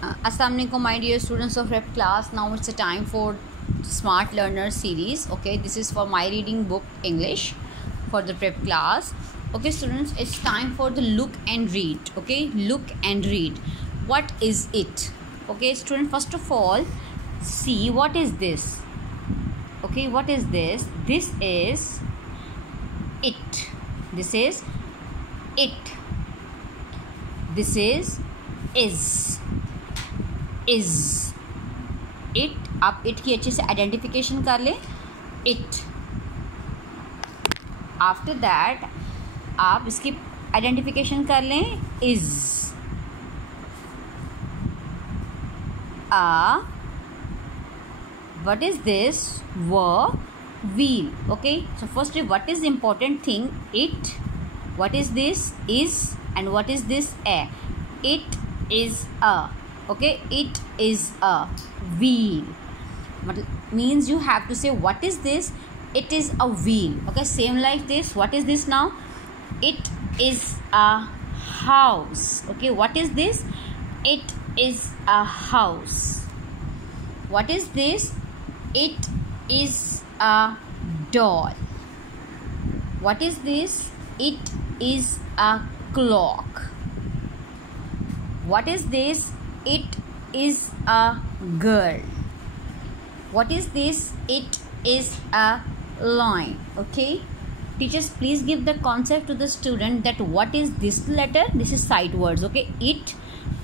Assalamu alaikum, my dear students of rep class. Now it's a time for smart learner series. Okay, this is for my reading book English for the prep class. Okay students, it's time for the look and read. Okay, look and read. What is it? Okay student, first of all see what is this. Okay, what is this? This is it. This is it. This is is it. आप it की अच्छे से identification कर लें. it. After that आप इसकी identification कर लें. is a. what is this? wheel. Okay, so firstly, what is the important thing? it. what is this? is. and what is this? a. it is a. Okay, it is a wheel. Means you have to say what is this? It is a wheel. Okay, same like this. What is this now? It is a house. Okay, what is this? It is a house. What is this? It is a doll. What is this? It is a clock. What is this? It is a girl. What is this? It is a lion. Okay, teachers, please give the concept to the student that what is this letter. This is sight words. Okay, it,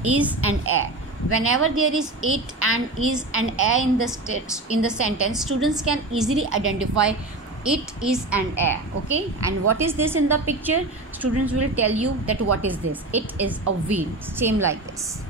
is and a. Whenever there is it and is and a in the sentence, students can easily identify it, is and a. Okay, and what is this in the picture? Students will tell you that what is this. It is a wheel. Same like this.